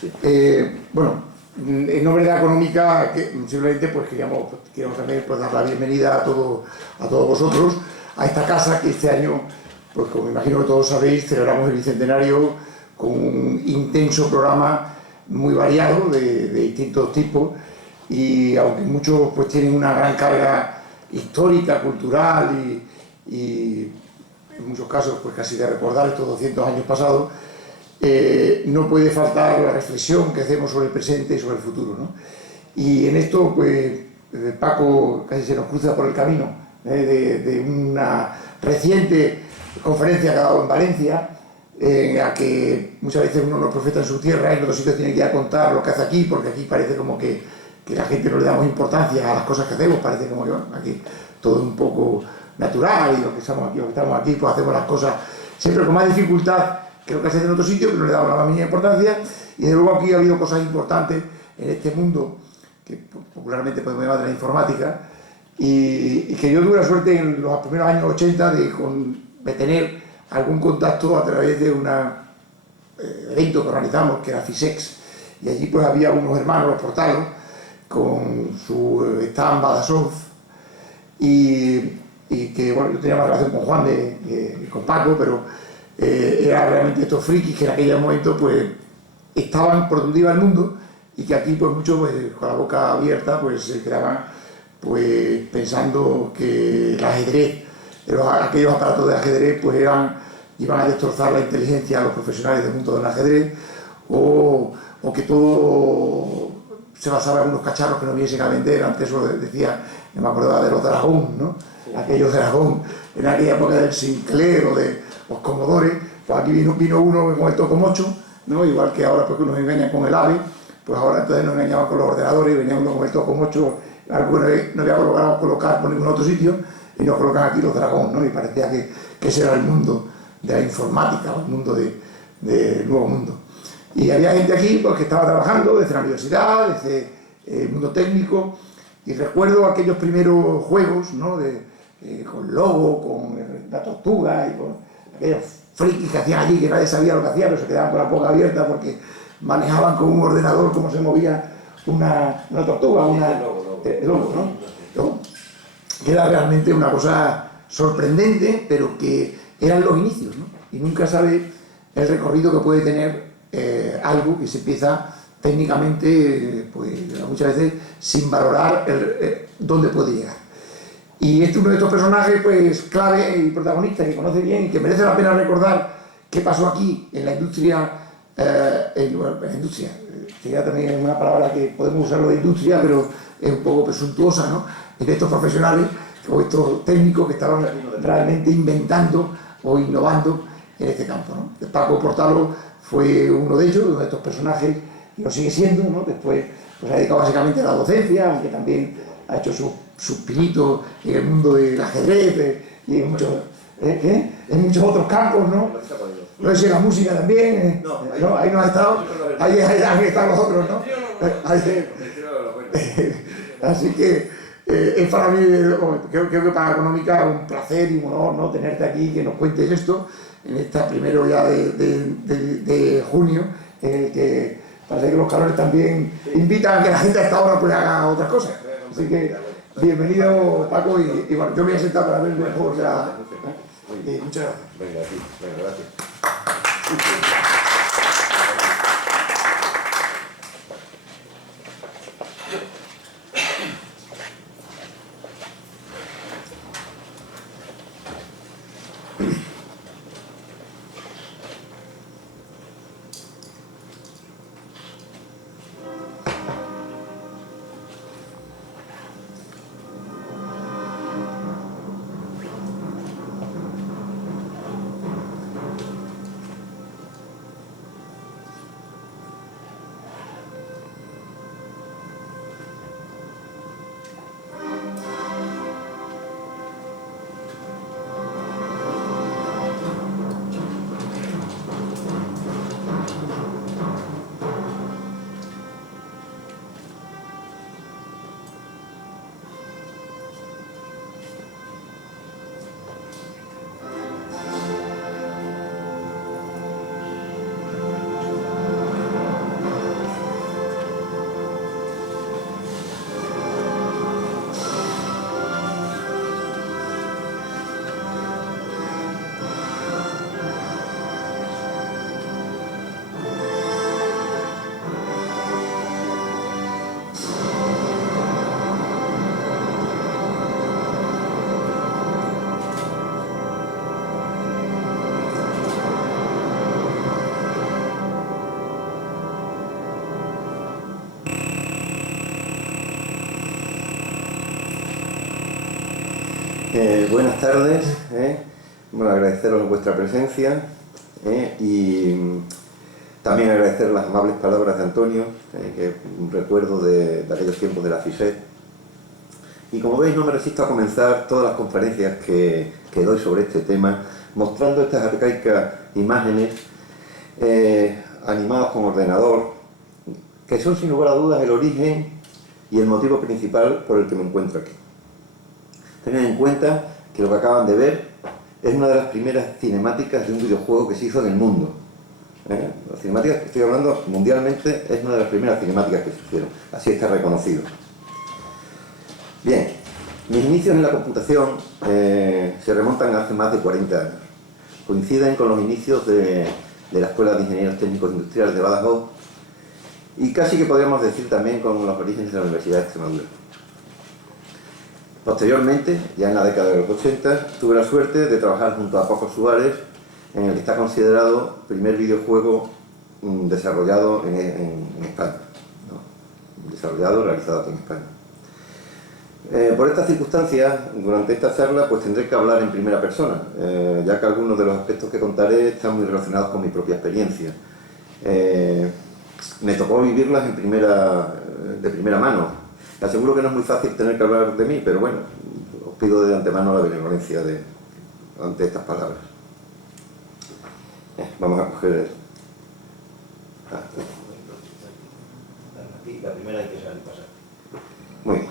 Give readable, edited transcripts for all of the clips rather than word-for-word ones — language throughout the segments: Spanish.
Sí. Bueno, en nombre de la Económica, simplemente pues queríamos también pues, dar la bienvenida a todos vosotros a esta casa que este año, pues como imagino que todos sabéis, celebramos el bicentenario con un intenso programa muy variado de distintos tipos, y aunque muchos pues tienen una gran carga histórica, cultural y en muchos casos pues casi de recordar estos 200 años pasados, no puede faltar la reflexión que hacemos sobre el presente y sobre el futuro, ¿no? Y en esto pues Paco casi se nos cruza por el camino de una reciente conferencia que ha dado en Valencia, en la que muchas veces uno no es profeta en su tierra y en otros sitios tiene que ir a contar lo que hace aquí, porque aquí parece como que la gente no le damos importancia a las cosas que hacemos, parece como que bueno, aquí todo es un poco natural y los que estamos aquí pues hacemos las cosas siempre con más dificultad que lo que se hace en otros sitios, que no le damos la mínima importancia. Y de luego aquí ha habido cosas importantes en este mundo que popularmente podemos llamar de la informática, y que yo tuve la suerte en los primeros años 80 de tener algún contacto a través de un evento que organizamos, que era FISEX, y allí pues había unos hermanos, los Portalos, con su stand Badasoft, y que bueno, yo tenía más relación con Juan que con Paco, pero era realmente estos frikis que en aquel momento pues estaban por donde iba el mundo, y que aquí pues muchos pues, con la boca abierta pues se quedaban pues pensando que el ajedrez, aquellos aparatos de ajedrez pues iban a destrozar la inteligencia a los profesionales del mundo del ajedrez, o que todo se basaba en unos cacharros que no viniesen a vender. Antes eso decía, me acordaba de los Dragón, ¿no? Sí. Aquellos Dragón, en aquella época del Sinclair o de los Commodore, pues aquí vino uno con el Tocom 8, ¿no? Igual que ahora pues nos engañan con el AVE, pues ahora entonces nos engañaban con los ordenadores, y venía uno con el Tocom 8, algo que no había logrado colocar por ningún otro sitio, y nos colocan aquí los Dragón, ¿no? Y parecía que ese era el mundo de la informática, o el mundo del nuevo mundo. Y había gente aquí pues, que estaba trabajando desde la universidad, desde el mundo técnico, y recuerdo aquellos primeros juegos, ¿no? Con Logo, con la Tortuga, y con aquellos frikis que hacían allí, que nadie sabía lo que hacían, pero se quedaban con la boca abierta porque manejaban con un ordenador cómo se movía una tortuga, el logo, ¿no? Que era realmente una cosa sorprendente, pero que eran los inicios, ¿no? Y nunca sabe el recorrido que puede tener algo que se empieza técnicamente, pues muchas veces sin valorar dónde puede llegar. Y este es uno de estos personajes pues clave y protagonista que conoce bien y que merece la pena recordar qué pasó aquí en la industria, sería también una palabra que podemos usarlo de industria, pero es un poco presuntuosa, ¿no? En estos profesionales o estos técnicos que estaban realmente inventando o innovando en este campo, ¿no? Paco Portalo fue uno de ellos, uno de estos personajes, y lo sigue siendo, ¿no? Después pues, ha dedicado básicamente a la docencia, aunque también ha hecho sus pinitos en el mundo del ajedrez y en muchos otros campos, ¿no? No sé si la música también, ¿no? Ahí no ha estado, ahí han estado los otros, ¿no? Así que es para mí, creo que para Económica es un placer y un honor, ¿no? Tenerte aquí, que nos cuentes esto en esta primero ya de junio, que parece que los calores también invitan a que la gente a esta hora pues haga otras cosas. Así que bienvenido, Paco, y bueno, yo me voy a sentar para ver mejor ya. Muchas gracias. Venga, gracias. Buenas tardes, bueno, agradeceros vuestra presencia y también agradecer las amables palabras de Antonio, que un recuerdo de aquellos tiempos de la CISET. Y como veis, no me resisto a comenzar todas las conferencias que doy sobre este tema, mostrando estas arcaicas imágenes animadas con ordenador, que son sin lugar a dudas el origen y el motivo principal por el que me encuentro aquí. Tengan en cuenta que lo que acaban de ver es una de las primeras cinemáticas de un videojuego que se hizo en el mundo. Las cinemáticas que estoy hablando mundialmente es una de las primeras cinemáticas que se hicieron, así está reconocido. Bien, mis inicios en la computación se remontan a hace más de 40 años. Coinciden con los inicios de la Escuela de Ingenieros Técnicos Industriales de Badajoz y casi que podríamos decir también con los orígenes de la Universidad de Extremadura. Posteriormente, ya en la década de los 80, tuve la suerte de trabajar junto a Paco Suárez en el que está considerado el primer videojuego desarrollado en España, ¿no? Desarrollado, realizado aquí en España. Por estas circunstancias, durante esta charla, pues tendré que hablar en primera persona, ya que algunos de los aspectos que contaré están muy relacionados con mi propia experiencia. Me tocó vivirlas de primera mano. Te aseguro que no es muy fácil tener que hablar de mí, pero bueno, os pido de antemano la benevolencia ante estas palabras. Vamos a coger la primera hay que saber pasar. Muy bien.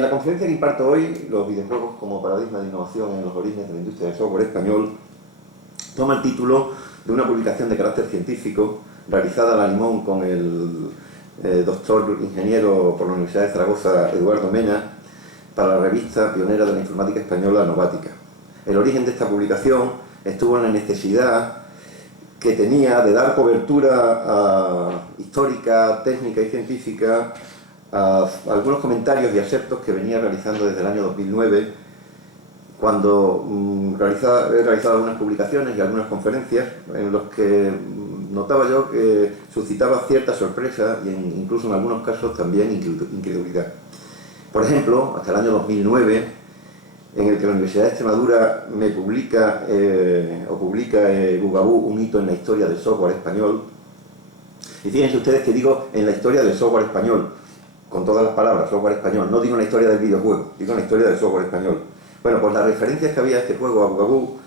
La conferencia que imparto hoy, los videojuegos como paradigma de innovación en los orígenes de la industria del software español, toma el título de una publicación de carácter científico realizada a la limón con el doctor ingeniero por la Universidad de Zaragoza, Eduardo Mena, para la revista pionera de la informática española, Novática. El origen de esta publicación estuvo en la necesidad que tenía de dar cobertura histórica, técnica y científica a algunos comentarios y acertos que venía realizando desde el año 2009, cuando he realizado algunas publicaciones y algunas conferencias en los que notaba yo que suscitaba cierta sorpresa y incluso en algunos casos también incredulidad. Por ejemplo, hasta el año 2009, en el que la Universidad de Extremadura me publica Bugaboo, un hito en la historia del software español. Y fíjense ustedes que digo en la historia del software español, con todas las palabras, software español, no digo en la historia del videojuego, digo en la historia del software español. Bueno, pues las referencias que había a este juego, a Bugaboo,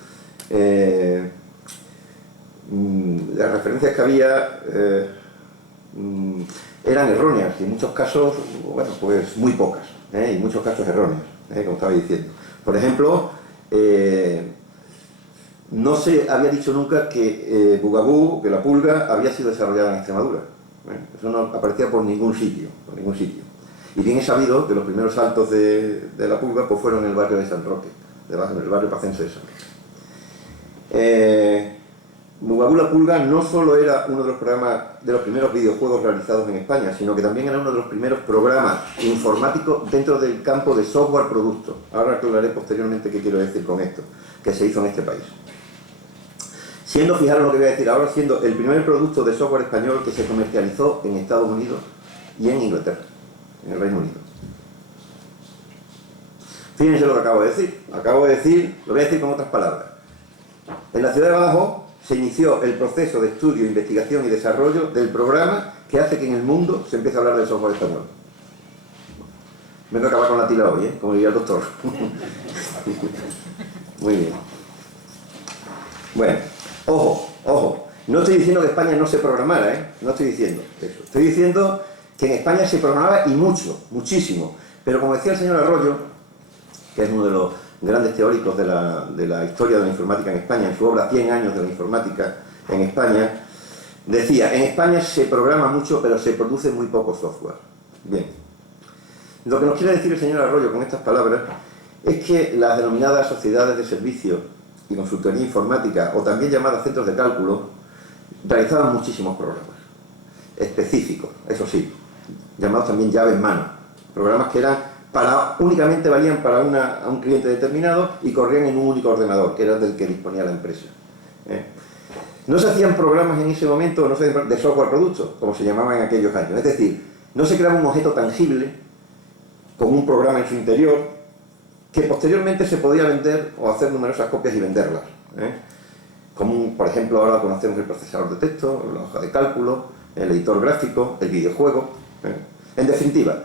las referencias que había eran erróneas y en muchos casos, bueno, pues muy pocas, y en muchos casos erróneas, como estaba diciendo. Por ejemplo, no se había dicho nunca que Bugaboo, que la pulga, había sido desarrollada en Extremadura. Eso no aparecía por ningún sitio, Y bien es sabido que los primeros saltos de la pulga pues fueron en el barrio de San Roque, en el barrio pacense de San Roque. Bugaboo la pulga no solo era uno de los primeros videojuegos realizados en España, sino que también era uno de los primeros programas informáticos dentro del campo de software producto. Ahora aclararé posteriormente qué quiero decir con esto, que se hizo en este país. Fijaros lo que voy a decir ahora, siendo el primer producto de software español que se comercializó en Estados Unidos y en Inglaterra, en el Reino Unido. Fíjense lo que acabo de decir. Lo voy a decir con otras palabras. En la ciudad de Badajoz se inició el proceso de estudio, investigación y desarrollo del programa que hace que en el mundo se empiece a hablar del software español. Vengo a acabar con la tira hoy, como diría el doctor. Muy bien. Bueno, ojo. No estoy diciendo que España no se programara, no estoy diciendo eso. Estoy diciendo que en España se programaba y mucho, muchísimo. Pero como decía el señor Arroyo, que es uno de los grandes teóricos de la historia de la informática en España, en su obra 100 años de la informática en España, decía, en España se programa mucho, pero se produce muy poco software. Bien. Lo que nos quiere decir el señor Arroyo con estas palabras es que las denominadas sociedades de servicio y consultoría informática, o también llamadas centros de cálculo, realizaban muchísimos programas específicos, eso sí, llamados también llave en mano, programas que únicamente valían para un cliente determinado y corrían en un único ordenador, que era del que disponía la empresa. No se hacían programas en ese momento, no se de software producto, como se llamaba en aquellos años. Es decir, no se creaba un objeto tangible con un programa en su interior que posteriormente se podía vender o hacer numerosas copias y venderlas. Como, por ejemplo, ahora conocemos el procesador de texto, la hoja de cálculo, el editor gráfico, el videojuego. En definitiva,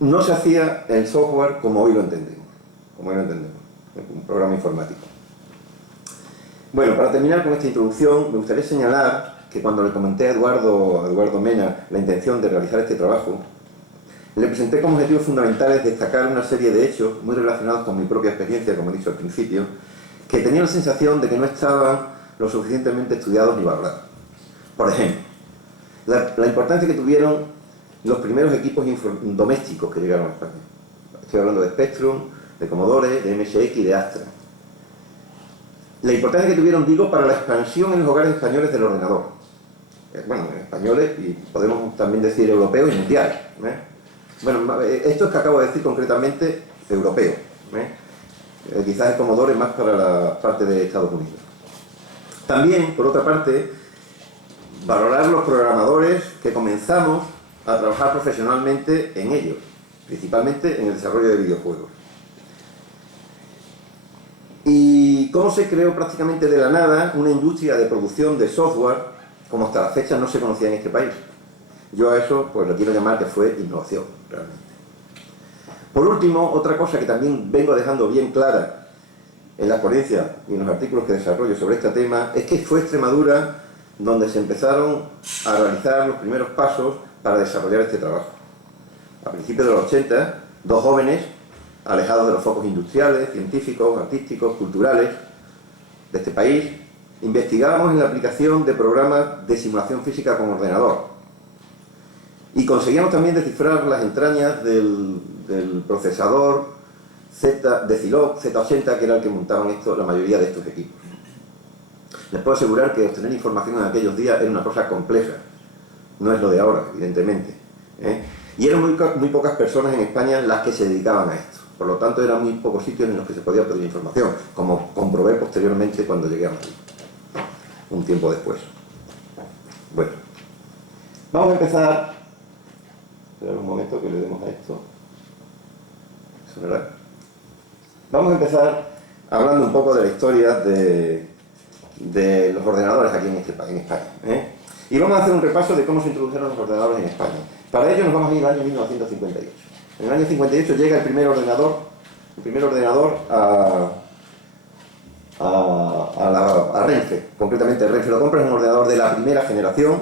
no se hacía el software como hoy lo entendemos, un programa informático. Bueno, para terminar con esta introducción, me gustaría señalar que cuando le comenté a Eduardo Mena la intención de realizar este trabajo, le presenté como objetivos fundamentales destacar una serie de hechos muy relacionados con mi propia experiencia, como he dicho al principio, que tenía la sensación de que no estaban lo suficientemente estudiados ni valorados. Por ejemplo, la importancia que tuvieron los primeros equipos domésticos que llegaron a España. Estoy hablando de Spectrum, de Commodore, de MSX y de Astra. La importancia que tuvieron, digo, para la expansión en los hogares españoles del ordenador. Bueno, españoles y podemos también decir europeos y mundiales. Bueno, esto es que acabo de decir concretamente europeo. Quizás el Commodore más para la parte de Estados Unidos. También, por otra parte, valorar los programadores que comenzamos a trabajar profesionalmente en ellos, principalmente en el desarrollo de videojuegos. Y cómo se creó prácticamente de la nada una industria de producción de software como hasta la fecha no se conocía en este país. Yo a eso pues lo quiero llamar que fue innovación, realmente. Por último, otra cosa que también vengo dejando bien clara en la ponencia y en los artículos que desarrollo sobre este tema, es que fue Extremadura donde se empezaron a realizar los primeros pasos para desarrollar este trabajo. A principios de los 80, dos jóvenes, alejados de los focos industriales, científicos, artísticos, culturales de este país, investigábamos en la aplicación de programas de simulación física con ordenador. Y conseguíamos también descifrar las entrañas del procesador Zilog Z80, que era el que montaban la mayoría de estos equipos. Les puedo asegurar que obtener información en aquellos días era una cosa compleja. No es lo de ahora, evidentemente. Y eran muy pocas personas en España las que se dedicaban a esto. Por lo tanto, eran muy pocos sitios en los que se podía pedir información, como comprobé posteriormente cuando llegué a Madrid, un tiempo después. Bueno, vamos a empezar. Esperar un momento que le demos a esto. ¿Sonará? Vamos a empezar hablando un poco de la historia de los ordenadores aquí en España. Y vamos a hacer un repaso de cómo se introdujeron los ordenadores en España. Para ello nos vamos a ir al año 1958. En el año 58 llega el primer ordenador a Renfe. Concretamente Renfe lo compra, es un ordenador de la primera generación.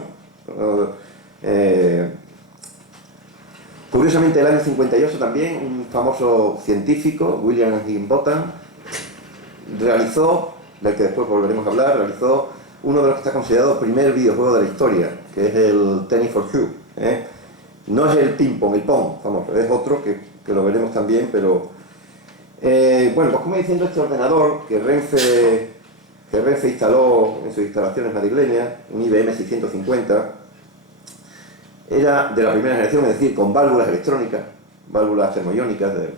Curiosamente, el año 58 también, un famoso científico, William Higginbotham, realizó, del que después volveremos a hablar, realizó uno de los que está considerado el primer videojuego de la historia, que es el Tennis for Two. No es el ping-pong, el pong, famoso, es otro que lo veremos también, pero... bueno, pues como diciendo, este ordenador que Renfe instaló en sus instalaciones madrileñas, un IBM 650, era de la primera generación, es decir, con válvulas electrónicas, válvulas termoiónicas, de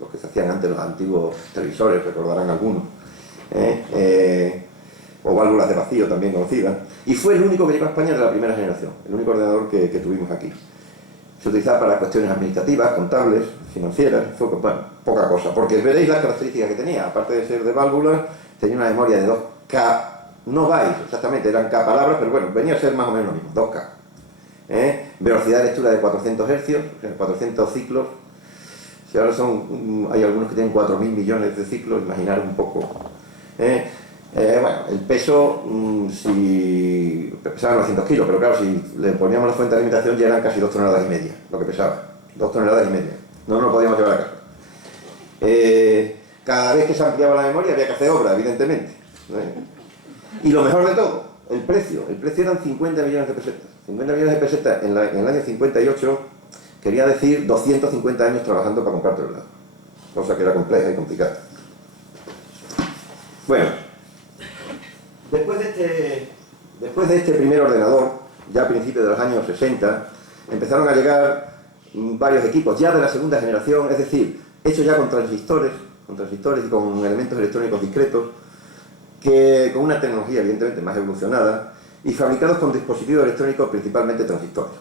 los que se hacían antes los antiguos televisores, recordarán algunos, o válvulas de vacío también conocidas, y fue el único que llegó a España de la primera generación, el único ordenador que tuvimos aquí. Se utilizaba para cuestiones administrativas, contables, financieras, fue poca cosa, porque veréis las características que tenía. Aparte de ser de válvulas, tenía una memoria de 2K, no bytes exactamente, eran K palabras, pero bueno, venía a ser más o menos lo mismo, 2K. Velocidad de lectura de 400 hercios, 400 ciclos. Si ahora hay algunos que tienen 4.000 millones de ciclos, imaginar un poco. Bueno, el peso, si pesaban 900 kilos, pero claro, si le poníamos la fuente de alimentación ya eran casi 2 toneladas y media, lo que pesaba. 2 toneladas y media. No nos podíamos llevar a casa. Cada vez que se ampliaba la memoria había que hacer obra, evidentemente. Y lo mejor de todo, el precio. El precio eran 50 millones de pesetas. 50 millones de pesetas en el año 58 quería decir 250 años trabajando para comprarte el ordenador. Cosa que era compleja y complicada. Bueno, después de este primer ordenador, ya a principios de los años 60, empezaron a llegar varios equipos ya de la segunda generación, es decir, hechos ya con transistores y con elementos electrónicos discretos, que con una tecnología evidentemente más evolucionada y fabricados con dispositivos electrónicos, principalmente transistores.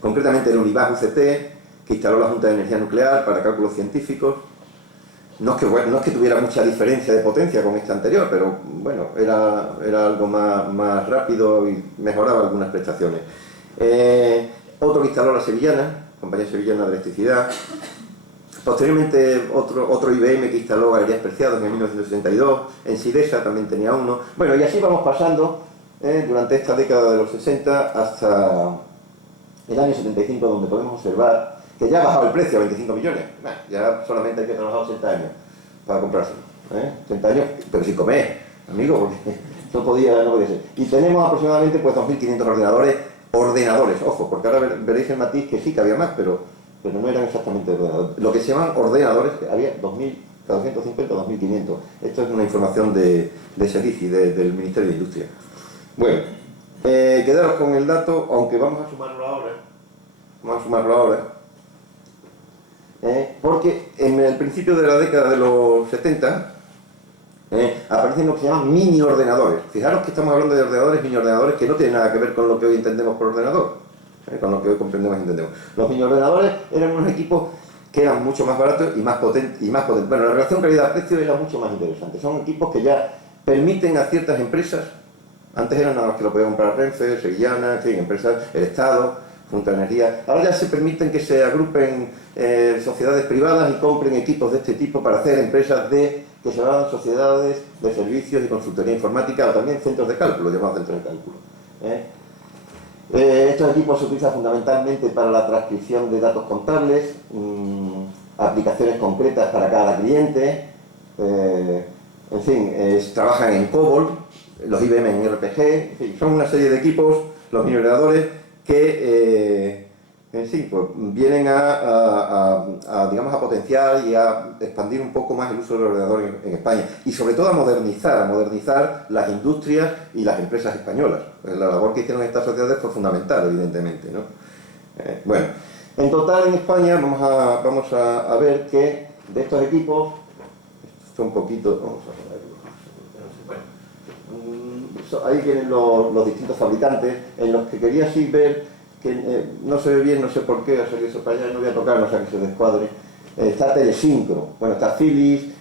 Concretamente el Unibus UCT, que instaló la Junta de Energía Nuclear para cálculos científicos. No es que tuviera mucha diferencia de potencia con este anterior, pero bueno, era algo más rápido y mejoraba algunas prestaciones. Otro que instaló la Sevillana, Compañía Sevillana de Electricidad. Posteriormente otro IBM que instaló Galerías Preciados en 1972, en Sidesa también tenía uno. Bueno, y así vamos pasando durante esta década de los 60 hasta el año 75, donde podemos observar que ya ha bajado el precio a 25 millones. Bueno, ya solamente hay que trabajar 80 años para comprárselo. 80 años, pero sin comer, amigo, porque no podía ser. Y tenemos aproximadamente pues 2.500 ordenadores, ojo, porque ahora veréis el matiz que sí que había más, pero no eran exactamente ordenadores. Lo que se llaman ordenadores, había 2.000, 250, 2.500. Esto es una información de SEDICI, del Ministerio de Industria. Bueno, quedaros con el dato, aunque vamos a sumarlo ahora, porque en el principio de la década de los 70 aparecen lo que se llaman mini ordenadores. Fijaros que estamos hablando de ordenadores, mini ordenadores, que no tienen nada que ver con lo que hoy entendemos por ordenador, con lo que hoy comprendemos y entendemos. Los mini ordenadores eran unos equipos que eran mucho más baratos y más potentes. Bueno, la relación calidad-precio era mucho más interesante. Son equipos que ya permiten a ciertas empresas, antes eran nada más que lo podía comprar Renfe, Sevillana, en fin, empresas, el Estado, Junta de Energía. Ahora ya se permiten que se agrupen sociedades privadas y compren equipos de este tipo para hacer empresas que se llaman sociedades de servicios y consultoría informática, o también centros de cálculo, llamados centros de cálculo. Estos equipos se utilizan fundamentalmente para la transcripción de datos contables, aplicaciones concretas para cada cliente, en fin, trabajan en COBOL, los IBM en RPG, en fin, son una serie de equipos, los mini ordenadores, que pues vienen digamos, a potenciar y a expandir un poco más el uso del ordenador en España, y sobre todo a modernizar las industrias y las empresas españolas. Pues la labor que hicieron estas sociedades fue fundamental, evidentemente, ¿no? Bueno, en total en España vamos a ver que de estos equipos, esto un poquito, vamos a ponerlo, bueno, ahí vienen los distintos fabricantes, en los que quería sí ver que no se ve bien, no sé por qué, ha salido eso para allá, no voy a tocar, no sé que se descuadre. Está Telesincro, bueno, está Philips,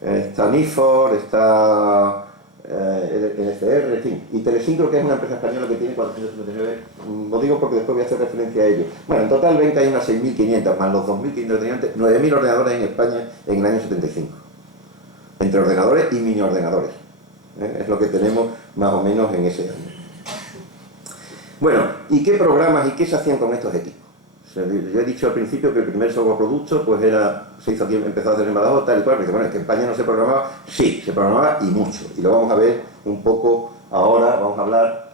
está Nifor, está LCR, en fin, y Telesincro, que es una empresa española que tiene 479, lo digo porque después voy a hacer referencia a ello. Bueno, en total venta hay unas 6.500, más los 2.500, 9.000 ordenadores en España en el año 75, entre ordenadores y mini ordenadores. Es lo que tenemos más o menos en ese año. Bueno, ¿y qué programas y qué se hacían con estos equipos? O sea, yo he dicho al principio que el primer software producto pues se hizo aquí, empezó a hacer en Badajoz, tal y cual, porque bueno, es que en España no se programaba. Sí, se programaba y mucho, y lo vamos a ver un poco ahora. Vamos a hablar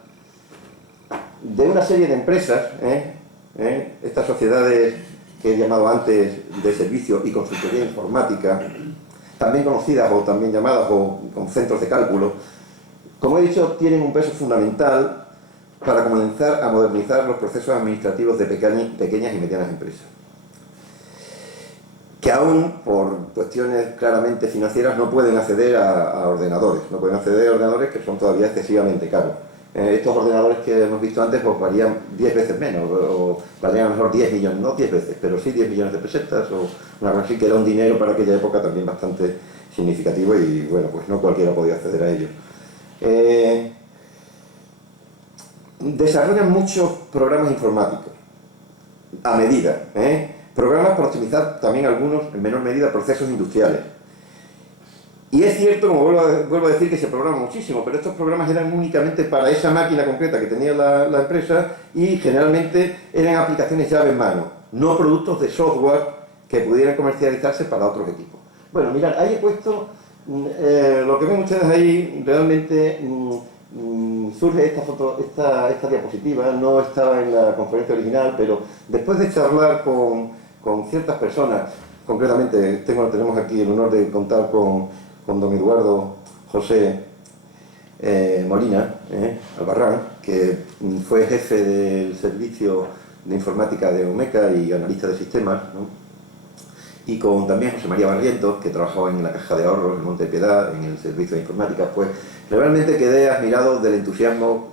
de una serie de empresas, estas sociedades que he llamado antes de servicio y consultoría informática, también conocidas o también llamadas con centros de cálculo, como he dicho, tienen un peso fundamental para comenzar a modernizar los procesos administrativos de pequeñas y medianas empresas, que aún por cuestiones claramente financieras no pueden acceder a ordenadores, que son todavía excesivamente caros. Estos ordenadores que hemos visto antes pues valían 10 veces menos, o valían a lo mejor 10 millones, no 10 veces, pero sí 10 millones de pesetas, o una cosa así, que era un dinero para aquella época también bastante significativo, y bueno, pues no cualquiera podía acceder a ello. Desarrollan muchos programas informáticos a medida, programas para optimizar también algunos, en menor medida, procesos industriales. Y es cierto, como vuelvo a decir, que se programa muchísimo, pero estos programas eran únicamente para esa máquina concreta que tenía la empresa, y generalmente eran aplicaciones llave en mano, no productos de software que pudieran comercializarse para otros equipos. Bueno, mirad, ahí he puesto lo que ven ustedes ahí. Realmente surge esta foto, esta diapositiva, no estaba en la conferencia original, pero después de charlar con ciertas personas, concretamente tenemos aquí el honor de contar con don Eduardo José Molina Albarrán, que fue jefe del servicio de informática de Omeca y analista de sistemas, ¿no? y con también José María Barrientos, que trabajaba en la Caja de Ahorros, en Monte de Piedad, en el servicio de informática, pues realmente quedé admirado del entusiasmo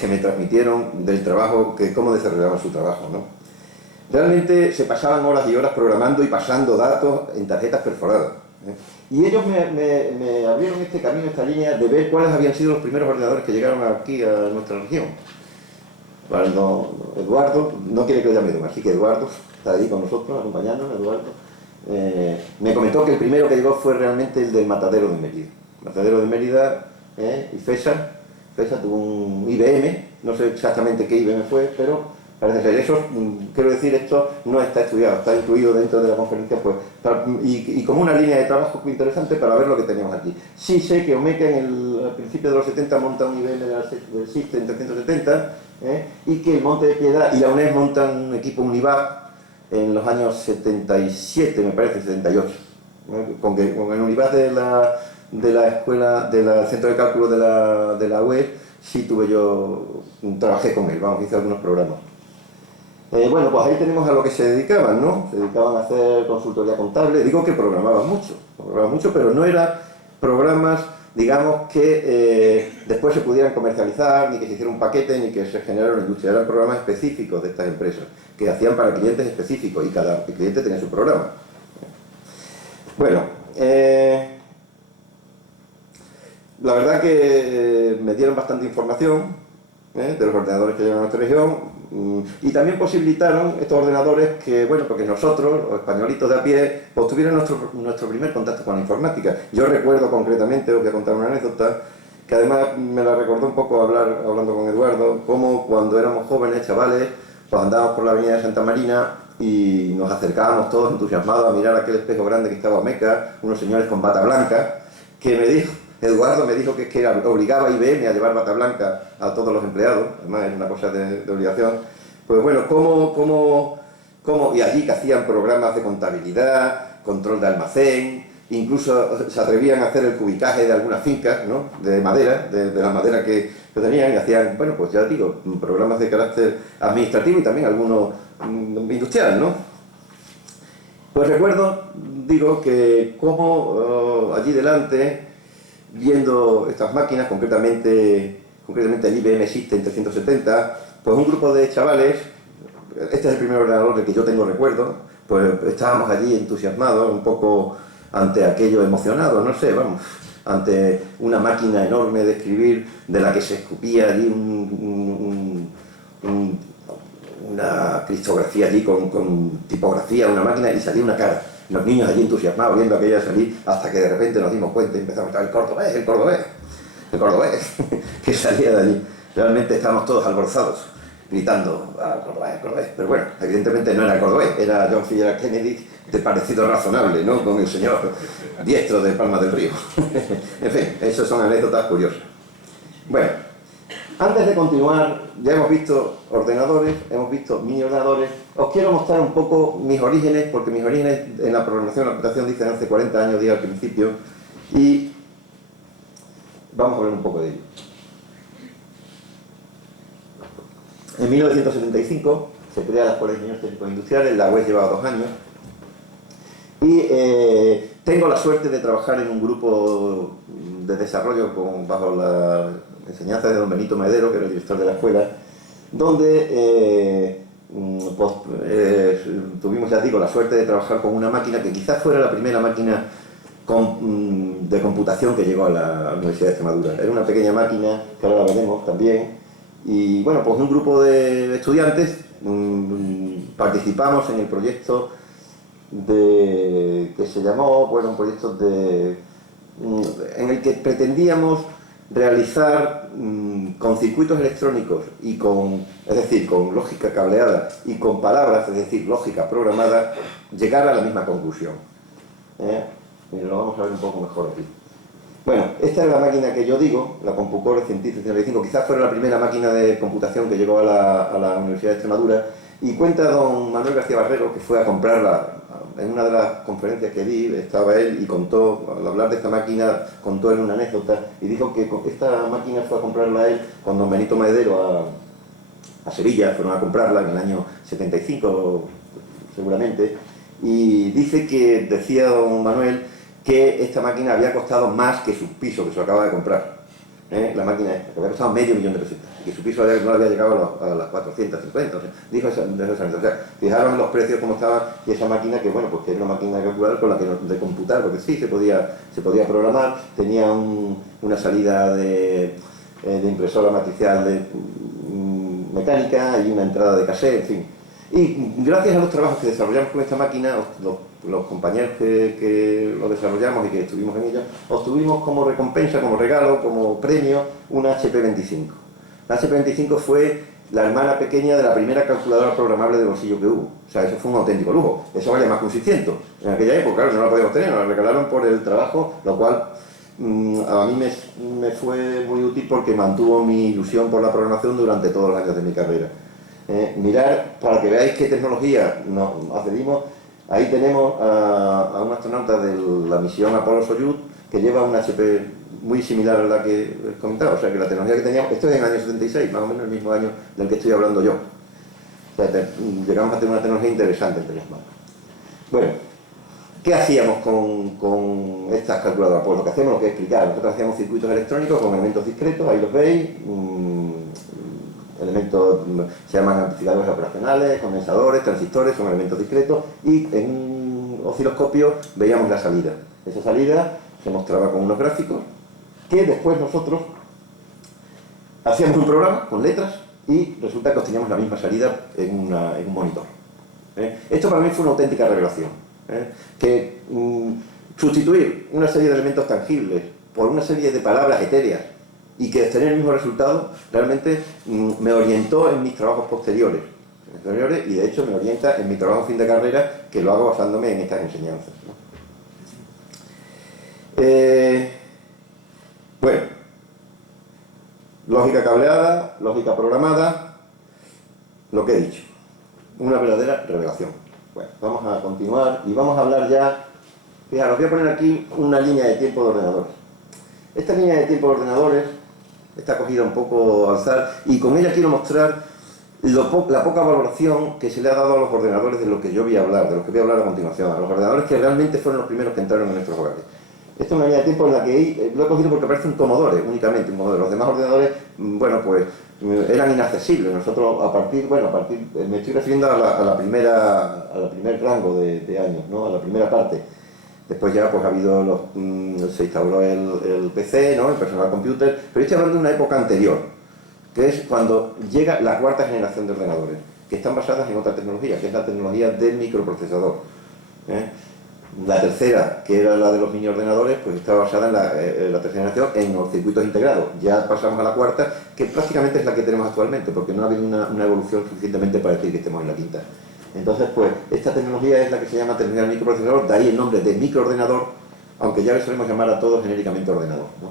que me transmitieron del trabajo, que cómo desarrollaban su trabajo, ¿no? Realmente se pasaban horas y horas programando y pasando datos en tarjetas perforadas, ¿eh? Y ellos me abrieron este camino, esta línea de ver cuáles habían sido los primeros ordenadores que llegaron aquí a nuestra región. Cuando Eduardo, no quiere que lo llame Don, así que Eduardo está ahí con nosotros, acompañándonos, Eduardo, me comentó que el primero que llegó fue realmente el del Matadero de Mérida. Matadero de Mérida y FESA tuvo un IBM, no sé exactamente qué IBM fue, pero parece ser eso. Quiero decir, esto no está estudiado, está incluido dentro de la conferencia, pues, y como una línea de trabajo muy interesante para ver lo que tenemos aquí. Sí sé que Omeca al principio de los 70 monta un IBM del System 370, y que el Monte de Piedad y la UNED montan un equipo Univac en los años 77, me parece, 78, con el Univac de la escuela, del centro de cálculo de la UE, sí trabajé con él, hice algunos programas. Bueno, pues ahí tenemos a lo que se dedicaban, ¿no? Se dedicaban a hacer consultoría contable. Digo que programaban mucho, pero no eran programas, digamos, que después se pudieran comercializar, ni que se hiciera un paquete, ni que se generara una industria. Eran programas específicos de estas empresas, que hacían para clientes específicos, y cada cliente tenía su programa. Bueno, la verdad que me dieron bastante información de los ordenadores que llevan a nuestra región, y también posibilitaron estos ordenadores que, bueno, porque nosotros, los españolitos de a pie, pues tuvieron nuestro primer contacto con la informática. Yo recuerdo concretamente, os voy a contar una anécdota, que además me la recordó un poco hablando con Eduardo, como cuando éramos jóvenes, chavales, pues andábamos por la avenida de Santa Marina y nos acercábamos todos entusiasmados a mirar aquel espejo grande que estaba Meca, unos señores con bata blanca, que Eduardo me dijo que obligaba a IBM a llevar bata blanca a todos los empleados, además era una cosa de obligación. Pues bueno, y allí que hacían programas de contabilidad, control de almacén, incluso se atrevían a hacer el cubicaje de algunas fincas, ¿no?, de madera, de la madera que tenían, y hacían, bueno, pues ya digo, programas de carácter administrativo y también algunos industrial, ¿no? Pues recuerdo, digo, que como allí delante, viendo estas máquinas, concretamente el IBM System 370, pues un grupo de chavales, este es el primer ordenador del que yo tengo recuerdo, pues estábamos allí entusiasmados, un poco ante aquello, emocionados, no sé, ante una máquina enorme de escribir, de la que se escupía allí una criptografía allí con tipografía, una máquina, y salía una cara. Los niños allí entusiasmados viendo aquella salir, hasta que de repente nos dimos cuenta y empezamos a estar el cordobés, que salía de allí. Realmente estábamos todos alborozados, gritando, cordobés. Pero bueno, evidentemente no era el cordobés, era John F. Kennedy, de parecido razonable, ¿no?, con el señor diestro de Palma del Río. En fin, esas son anécdotas curiosas. Bueno, antes de continuar, ya hemos visto ordenadores, hemos visto mini ordenadores. Os quiero mostrar un poco mis orígenes, porque mis orígenes en la programación, la computación, dicen hace 40 años, dije al principio, y vamos a hablar un poco de ello. En 1975 se crea la Escuela de Ingenieros Técnicos Industriales, la web llevaba 2 años, y tengo la suerte de trabajar en un grupo de desarrollo bajo la enseñanza de don Benito Medero, que era el director de la escuela, donde tuvimos, ya digo, la suerte de trabajar con una máquina que quizás fuera la primera máquina de computación que llegó a la Universidad de Extremadura. Era una pequeña máquina, que ahora la veremos también, y bueno, pues un grupo de estudiantes participamos en el proyecto que se llamó, bueno, un proyecto en el que pretendíamos realizar con circuitos electrónicos y es decir, con lógica cableada y con palabras, es decir, lógica programada, llegar a la misma conclusión. Y lo vamos a ver un poco mejor aquí. Bueno, esta es la máquina que yo digo, la CompuCore 135, quizás fuera la primera máquina de computación que llegó a la Universidad de Extremadura, y cuenta don Manuel García Barrero que fue a comprarla. En una de las conferencias que di, estaba él y contó, al hablar de esta máquina, contó él una anécdota y dijo que esta máquina fue a comprarla él con don Benito Medero a Sevilla, fueron a comprarla en el año 75 seguramente, y dice que, decía don Manuel, que esta máquina había costado más que su piso, que se lo acaba de comprar. La máquina esta, que había costado $500.000, y que su piso no había llegado a las 450, o sea, dijo esa, o sea, fijaron los precios como estaban, y esa máquina que, bueno, pues que era una máquina de calcular con la que de computar, porque sí, se podía programar, tenía una salida de impresora matricial mecánica y una entrada de cassette, en fin. Y gracias a los trabajos que desarrollamos con esta máquina, los compañeros que lo desarrollamos y que estuvimos en ella, obtuvimos como recompensa, como regalo, como premio, una HP 25. La HP 25 fue la hermana pequeña de la primera calculadora programable de bolsillo que hubo. O sea, eso fue un auténtico lujo. Eso vale más que un 600. En aquella época, claro, no la podíamos tener, nos la regalaron por el trabajo, lo cual a mí me fue muy útil porque mantuvo mi ilusión por la programación durante todos los años de mi carrera. Mirar, para que veáis qué tecnología nos accedimos, ahí tenemos a un astronauta de la misión Apollo-Soyuz que lleva una HP muy similar a la que he comentado, o sea que la tecnología que teníamos, esto es en el año 76, más o menos el mismo año del que estoy hablando yo. O sea, llegamos a tener una tecnología interesante entre las manos. Bueno, ¿qué hacíamos con estas calculadoras? Pues lo que hacíamos, lo que he explicado, nosotros hacíamos circuitos electrónicos con elementos discretos, ahí los veis, elementos se llaman amplificadores operacionales, condensadores, transistores, son elementos discretos, y en un osciloscopio veíamos la salida. Esa salida se mostraba con unos gráficos que después nosotros hacíamos un programa con letras y resulta que obteníamos la misma salida en un monitor. Esto para mí fue una auténtica revelación. Que sustituir una serie de elementos tangibles por una serie de palabras etéreas y que obtener el mismo resultado realmente me orientó en mis trabajos posteriores y de hecho me orienta en mi trabajo fin de carrera, que lo hago basándome en estas enseñanzas, ¿no? Bueno, lógica cableada, lógica programada, lo que he dicho, una verdadera revelación. Bueno, vamos a continuar y vamos a hablar ya. Fijaros, voy a poner aquí una línea de tiempo de ordenadores. Esta línea de tiempo de ordenadores está cogida un poco al azar y con ella quiero mostrar la poca valoración que se le ha dado a los ordenadores de lo que yo voy a hablar, de los que voy a hablar a continuación, a los ordenadores que realmente fueron los primeros que entraron en nuestros hogares. Esta es una línea de tiempo en la que lo he cogido porque parece un Commodore, únicamente un Commodore. Los demás ordenadores, bueno, pues eran inaccesibles. Nosotros me estoy refiriendo a primer rango de años, ¿no? A la primera parte. Después ya pues ha habido se instauró el PC, ¿no? El personal computer, pero estoy hablando de una época anterior, que es cuando llega la cuarta generación de ordenadores, que están basadas en otra tecnología, que es la tecnología del microprocesador. La tercera, que era la de los mini ordenadores, pues está basada en la tercera generación en los circuitos integrados. Ya pasamos a la cuarta, que prácticamente es la que tenemos actualmente, porque no ha habido una evolución suficientemente para decir que estemos en la quinta. Entonces, pues, esta tecnología es la que se llama tecnología del microprocesador, de ahí el nombre de microordenador, aunque ya le solemos llamar a todos genéricamente ordenador, ¿no?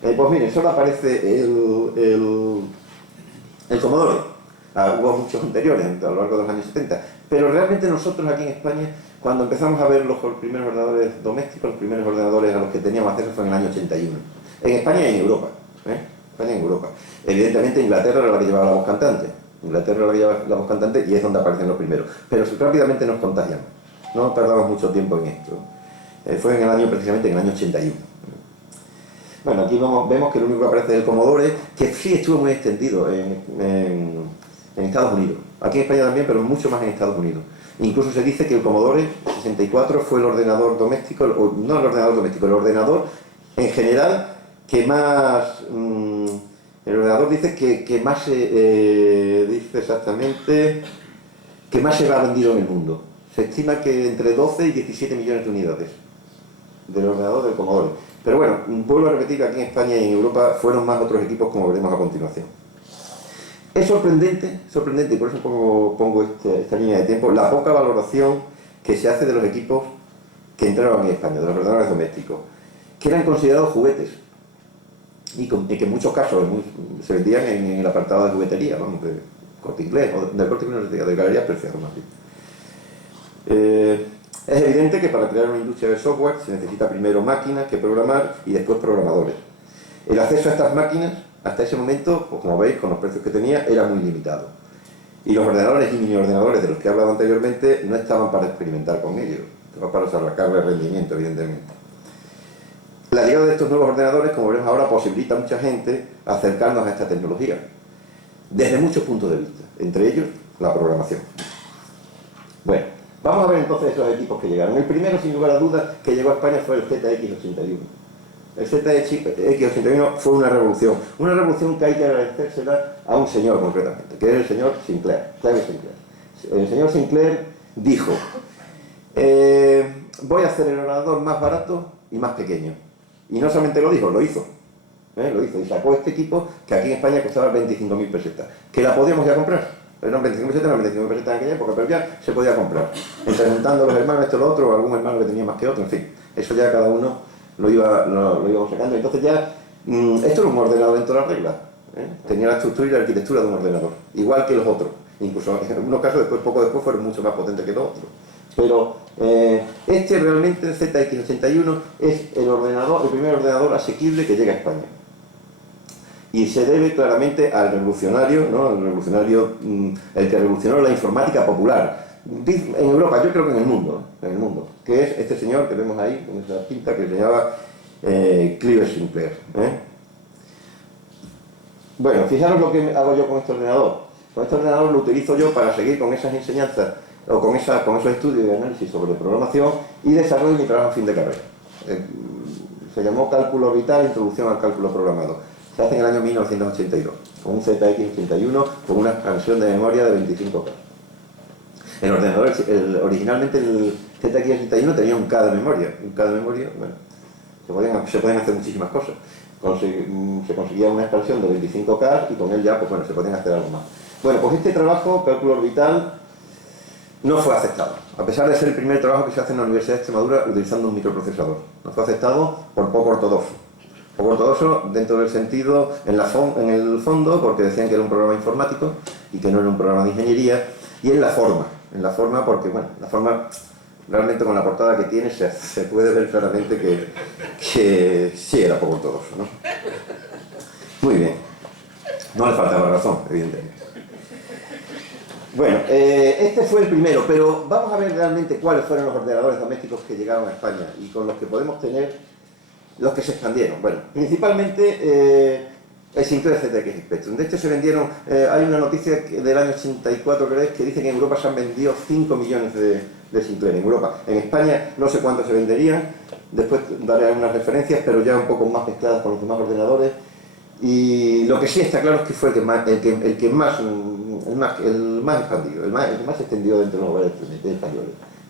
Pues miren, solo aparece el Commodore. Hubo muchos anteriores a lo largo de los años 70, pero realmente nosotros aquí en España, cuando empezamos a ver los primeros ordenadores domésticos, los primeros ordenadores a los que teníamos acceso fue en el año 81. En España y en Europa. España y en Europa. Evidentemente Inglaterra era la que llevaba la voz cantante. Inglaterra la que lleva la voz cantante y es donde aparecen los primeros. Pero rápidamente nos contagiamos. No tardamos mucho tiempo en esto. Fue en el año, precisamente en el año 81. Bueno, aquí vemos que lo único que aparece es el Commodore, que sí estuvo muy extendido en Estados Unidos. Aquí en España también, pero mucho más en Estados Unidos. Incluso se dice que el Commodore 64 fue el ordenador doméstico, no el ordenador doméstico, el ordenador en general que más... el ordenador dice que más dice exactamente que más se va vendido en el mundo. Se estima que entre 12 y 17 millones de unidades del ordenador del Commodore. Pero bueno, vuelvo a repetir que aquí en España y en Europa fueron más otros equipos, como veremos a continuación. Es sorprendente, y por eso pongo esta línea de tiempo, la poca valoración que se hace de los equipos que entraron en España, de los ordenadores domésticos, que eran considerados juguetes. Y que en muchos casos se vendían en el apartado de juguetería, vamos, de Corte Inglés, o de Corte Inglés, de galerías preciadas más bien. Es evidente que para crear una industria de software se necesita primero máquinas que programar y después programadores. El acceso a estas máquinas, hasta ese momento, pues como veis, con los precios que tenía, era muy limitado. Y los ordenadores y mini ordenadores de los que he hablado anteriormente no estaban para experimentar con ellos, estaban para sacarle rendimiento, evidentemente. La llegada de estos nuevos ordenadores, como veremos ahora, posibilita a mucha gente acercarnos a esta tecnología, desde muchos puntos de vista, entre ellos la programación. Bueno, vamos a ver entonces esos equipos que llegaron. El primero, sin lugar a dudas, que llegó a España fue el ZX81. El ZX81 fue una revolución que hay que agradecérsela a un señor concretamente, que es el señor Sinclair, Clement Sinclair. El señor Sinclair dijo, voy a hacer el ordenador más barato y más pequeño. Y no solamente lo dijo, lo hizo. Lo hizo y sacó este equipo que aquí en España costaba 25.000 pesetas, que la podíamos ya comprar. Eran 25 pesetas, eran 25 pesetas en aquella época, pero ya se podía comprar. Entre los hermanos, esto lo otro, o algún hermano que tenía más que otro, en fin. Eso ya cada uno lo íbamos sacando. Entonces ya, esto era un ordenador en todas las reglas. Tenía la estructura y la arquitectura de un ordenador, igual que los otros. Incluso en algunos casos, poco después, fueron mucho más potentes que los otros. Pero este realmente, el ZX81, es el primer ordenador asequible que llega a España. Y se debe claramente al revolucionario, ¿no? El que revolucionó la informática popular. En Europa, yo creo que en el mundo, que es este señor que vemos ahí, con esa pinta, que se llamaba Clement Sinclair. Bueno, fijaros lo que hago yo con este ordenador. Con este ordenador lo utilizo yo para seguir con esas enseñanzas, o con esos estudios y análisis sobre programación y desarrollo de mi trabajo a fin de carrera. Se llamó Cálculo Orbital, Introducción al Cálculo Programado. Se hace en el año 1982, con un ZX81 con una expansión de memoria de 25K. El ordenador, originalmente el ZX81 tenía un K de memoria. Un K de memoria, bueno, se pueden hacer muchísimas cosas. Se conseguía una expansión de 25K y con él ya, pues bueno, se podían hacer algo más. Bueno, pues este trabajo, Cálculo Orbital, no fue aceptado, a pesar de ser el primer trabajo que se hace en la Universidad de Extremadura utilizando un microprocesador. No fue aceptado por poco ortodoxo. Poco ortodoxo dentro del sentido, en el fondo, porque decían que era un programa informático y que no era un programa de ingeniería, y en la forma porque, bueno, la forma realmente con la portada que tiene se puede ver claramente que sí era poco ortodoxo, ¿no? Muy bien, no le faltaba razón, evidentemente. Bueno, este fue el primero, pero vamos a ver realmente cuáles fueron los ordenadores domésticos que llegaron a España y con los que podemos tener los que se expandieron. Bueno, principalmente el Sinclair ZX Spectrum. De este se vendieron, hay una noticia del año 84, creo que dice que en Europa se han vendido 5 millones de Sinclair en Europa. En España no sé cuántos se venderían, después daré algunas referencias, pero ya un poco más mezcladas con los demás ordenadores. Y lo que sí está claro es que fue el más expandido, el que más se extendió dentro de los hogares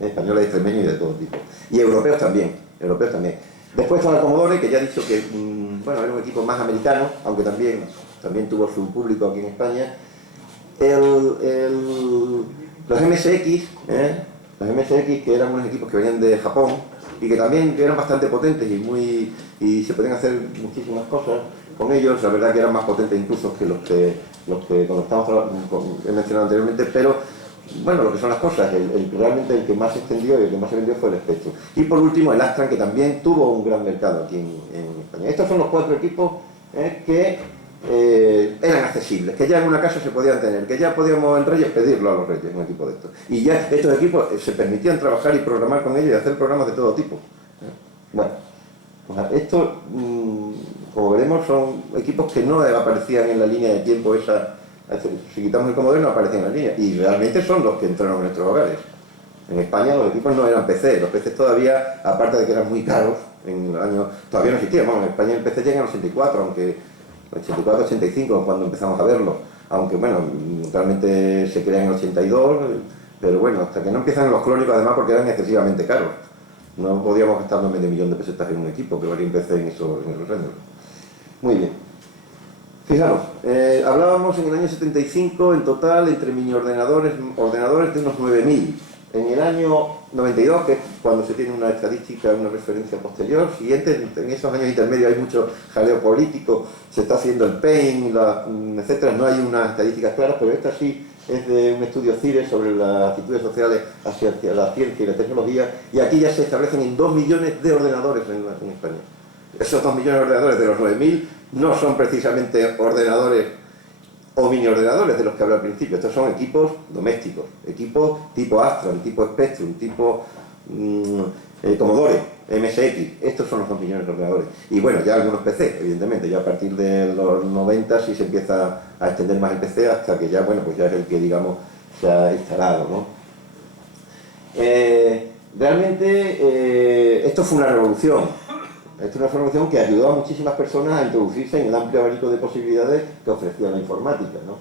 españoles, extremeños y de todo tipo. Y europeos también. Después estaba el Commodore, que ya he dicho que bueno, era un equipo más americano, aunque también tuvo su público aquí en España. Los MSX, que eran unos equipos que venían de Japón y que también eran bastante potentes y se podían hacer muchísimas cosas con ellos. La verdad que eran más potentes incluso que los que he mencionado anteriormente, pero bueno, lo que son las cosas, realmente el que más se extendió y el que más se vendió fue el Spectrum. Y por último el Astran, que también tuvo un gran mercado aquí en España. Estos son los 4 equipos que eran accesibles, que ya en una casa se podían tener, que ya podíamos en Reyes pedirlo a los Reyes, un equipo de estos. Y ya estos equipos se permitían trabajar y programar con ellos y hacer programas de todo tipo. Bueno, pues estos, como veremos, son equipos que no aparecían en la línea de tiempo esa. Si quitamos el Commodore no aparecen en la línea, y realmente son los que entraron en nuestros hogares. En España los equipos no eran PC, los PCs todavía, aparte de que eran muy caros, en el año, todavía no existían. Bueno, en España el PC llega en el 84, aunque 84-85 cuando empezamos a verlo, aunque bueno, realmente se crea en el 82, pero bueno, hasta que no empiezan los clónicos, además porque eran excesivamente caros. No podíamos gastarnos medio millón de pesetas en un equipo que valía un PC en esos años. Muy bien. Fijaros, hablábamos en el año 75 en total entre mini ordenadores de unos 9.000. En el año 92, que es cuando se tiene una estadística, una referencia posterior, siguiente, en esos años intermedios hay mucho jaleo político, se está haciendo el PAIN, etcétera, no hay unas estadísticas claras, pero esta sí es de un estudio CIRE sobre las actitudes sociales hacia la ciencia y la tecnología, y aquí ya se establecen en 2 millones de ordenadores en España. Esos 2 millones de ordenadores de los 9.000 no son precisamente ordenadores o mini ordenadores de los que hablé al principio. Estos son equipos domésticos, equipos tipo Astron, tipo Spectrum, tipo Commodore, MSX. Estos son los 2 millones de ordenadores. Y bueno, ya algunos PC, evidentemente, ya a partir de los 90 sí se empieza a extender más el PC hasta que ya, bueno, pues ya es el que, digamos, se ha instalado, ¿no? Realmente esto fue una revolución. Esto es una revolución que ayudó a muchísimas personas a introducirse en el amplio abanico de posibilidades que ofrecía la informática, ¿no?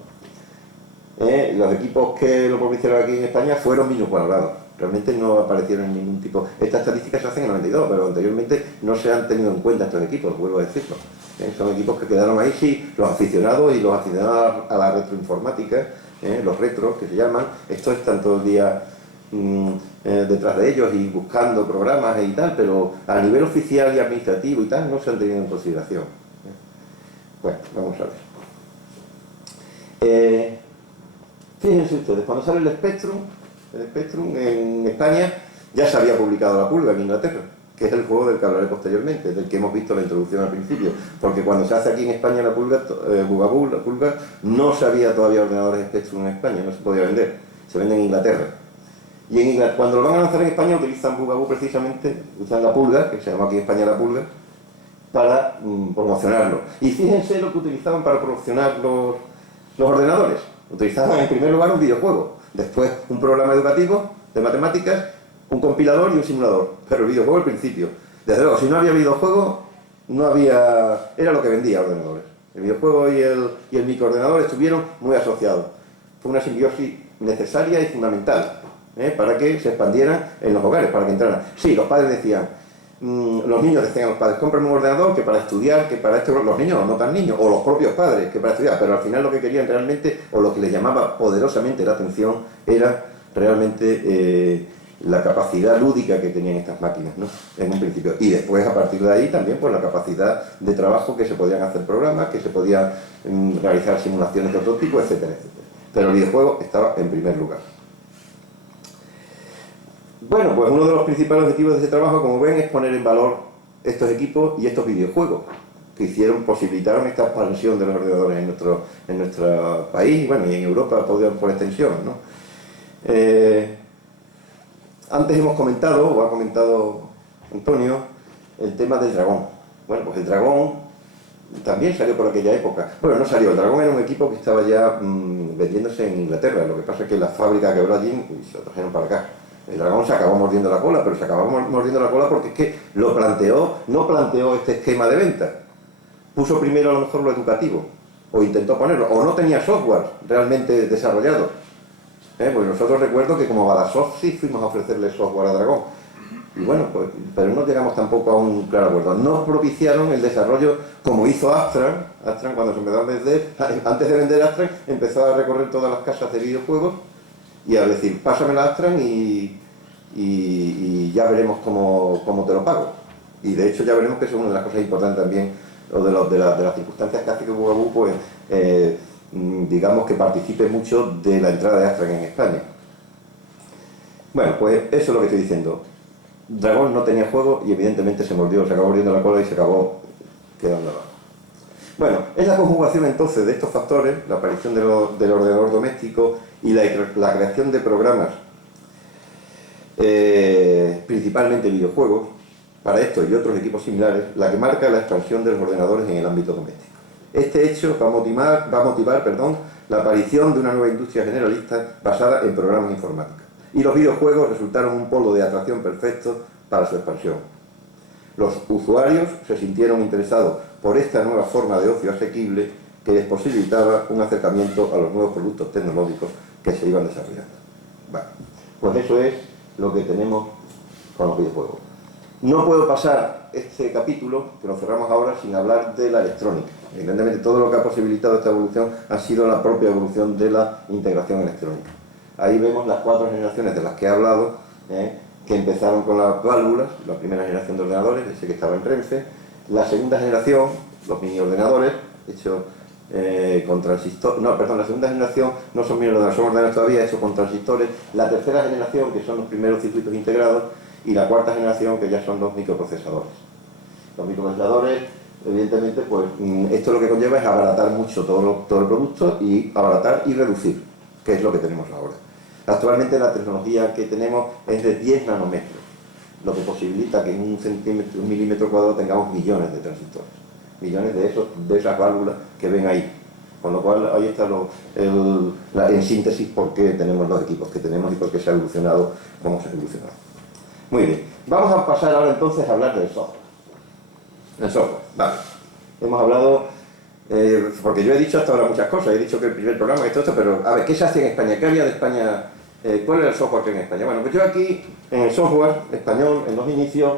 Los equipos que lo propiciaron aquí en España fueron minusvalorados. Realmente no aparecieron ningún tipo... Estas estadísticas se hacen en el 92, pero anteriormente no se han tenido en cuenta estos equipos, vuelvo a decirlo. Son equipos que quedaron ahí, sí, los aficionados y los aficionados a la retroinformática, los retros que se llaman, estos están todo el día detrás de ellos y buscando programas y tal, pero a nivel oficial y administrativo y tal no se han tenido en consideración. Bueno, vamos a ver. Fíjense ustedes, cuando sale el Spectrum en España ya se había publicado La Pulga en Inglaterra, que es el juego del que hablaré posteriormente, del que hemos visto la introducción al principio, porque cuando se hace aquí en España La Pulga, Bugaboo, La Pulga, no se había todavía ordenadores Spectrum en España, no se podía vender, se venden en Inglaterra. Y en Inglaterra, cuando lo van a lanzar en España utilizan Bugaboo precisamente, usan La Pulga, que se llama aquí en España La Pulga, para promocionarlo. Y fíjense lo que utilizaban para promocionar los ordenadores. Utilizaban en primer lugar un videojuego, después un programa educativo de matemáticas, un compilador y un simulador, pero el videojuego al principio. Desde luego, si no había videojuego, no había... era lo que vendía ordenadores. El videojuego y el microordenador estuvieron muy asociados. Fue una simbiosis necesaria y fundamental para que se expandieran en los hogares, para que entraran. Sí, los padres decían, los niños decían a los padres, cómprame un ordenador que para estudiar, que para esto, los niños, no tan niños, o los propios padres, que para estudiar, pero al final lo que querían realmente, o lo que les llamaba poderosamente la atención, era realmente la capacidad lúdica que tenían estas máquinas, ¿no? En un principio. Y después, a partir de ahí, también por la capacidad de trabajo, que se podían hacer programas, que se podían realizar simulaciones de otro tipo, etcétera, etcétera. Pero el videojuego estaba en primer lugar. Bueno, pues uno de los principales objetivos de este trabajo, como ven, es poner en valor estos equipos y estos videojuegos que posibilitaron esta expansión de los ordenadores en nuestro país y, bueno, y en Europa por extensión, ¿no? Antes hemos comentado, o ha comentado Antonio, el tema del Dragón. Bueno, pues el Dragón también salió por aquella época. Bueno, no salió, el Dragón era un equipo que estaba ya vendiéndose en Inglaterra, lo que pasa es que la fábrica quebró allí y se lo trajeron para acá. El Dragón se acabó mordiendo la cola, pero se acabó mordiendo la cola porque es que no planteó este esquema de venta. Puso primero a lo mejor lo educativo, o intentó ponerlo, o no tenía software realmente desarrollado. Pues nosotros recuerdo que como Badasoft sí fuimos a ofrecerle software a Dragón. Y bueno, pues, pero no llegamos tampoco a un claro acuerdo. Nos propiciaron el desarrollo, como hizo Astran. Astran, cuando se empezó a vender, antes de vender Astran, empezó a recorrer todas las casas de videojuegos y a decir, pásame la Astran y ya veremos cómo te lo pago. Y de hecho ya veremos que eso es una de las cosas importantes también, o de las circunstancias que hace que Bugaboo, pues, digamos que participe mucho de la entrada de Astran en España. Bueno, pues eso es lo que estoy diciendo. Dragón no tenía juego y evidentemente se acabó mordiendo la cola y se acabó quedando abajo. Bueno, es la conjugación entonces de estos factores, la aparición del ordenador doméstico y la creación de programas, principalmente videojuegos, para esto y otros equipos similares, la que marca la expansión de los ordenadores en el ámbito doméstico. Este hecho va a motivar la aparición de una nueva industria generalista basada en programas informáticos. Y los videojuegos resultaron un polo de atracción perfecto para su expansión. Los usuarios se sintieron interesados por esta nueva forma de ocio asequible que les posibilitaba un acercamiento a los nuevos productos tecnológicos que se iban desarrollando. Bueno, pues eso es lo que tenemos con los videojuegos. No puedo pasar este capítulo, que lo cerramos ahora, sin hablar de la electrónica. Evidentemente todo lo que ha posibilitado esta evolución ha sido la propia evolución de la integración electrónica. Ahí vemos las 4 generaciones de las que he hablado, que empezaron con las válvulas, la primera generación de ordenadores, ese que estaba en Renfe, la segunda generación, los mini ordenadores, hechos con transistores, la segunda generación no son mini ordenadores, son ordenadores todavía hechos con transistores, la tercera generación, que son los primeros circuitos integrados, y la cuarta generación, que ya son los microprocesadores. Los microprocesadores evidentemente, pues esto lo que conlleva es abaratar mucho todo el producto y abaratar y reducir, que es lo que tenemos ahora. Actualmente la tecnología que tenemos es de 10 nanómetros, lo que posibilita que en un milímetro cuadrado tengamos millones de transistores, millones de esas válvulas que ven ahí. Con lo cual ahí está en síntesis por qué tenemos los equipos que tenemos y por qué se ha evolucionado como se ha evolucionado. Muy bien, vamos a pasar ahora entonces a hablar del software. El software, vale. Hemos hablado, porque yo he dicho hasta ahora muchas cosas, he dicho que el primer programa y todo esto, pero a ver, ¿qué se hace en España? ¿Qué había de España? ¿Cuál era el software que hay en España? Bueno, pues yo aquí, en el software español, en los inicios,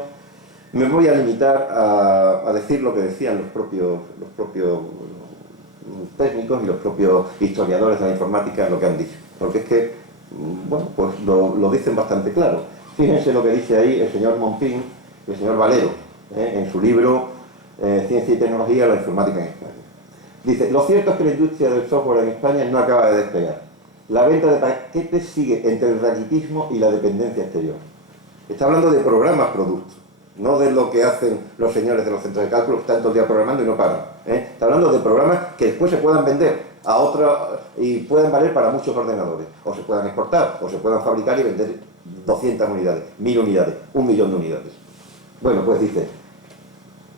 me voy a limitar a decir lo que decían los propios técnicos y los propios historiadores de la informática lo que han dicho, porque es que, bueno, pues lo dicen bastante claro. Fíjense lo que dice ahí el señor Monpín y el señor Valero, en su libro Ciencia y Tecnología, la informática en España. Dice, lo cierto es que la industria del software en España no acaba de despegar. La venta de paquetes sigue entre el raquitismo y la dependencia exterior. Está hablando de programas productos, no de lo que hacen los señores de los centros de cálculo que están todo el día programando y no paran. Está hablando de programas que después se puedan vender a otros y pueden valer para muchos ordenadores, o se puedan exportar, o se puedan fabricar y vender 200 unidades, 1000 unidades, 1.000.000 de unidades. Bueno, pues dice,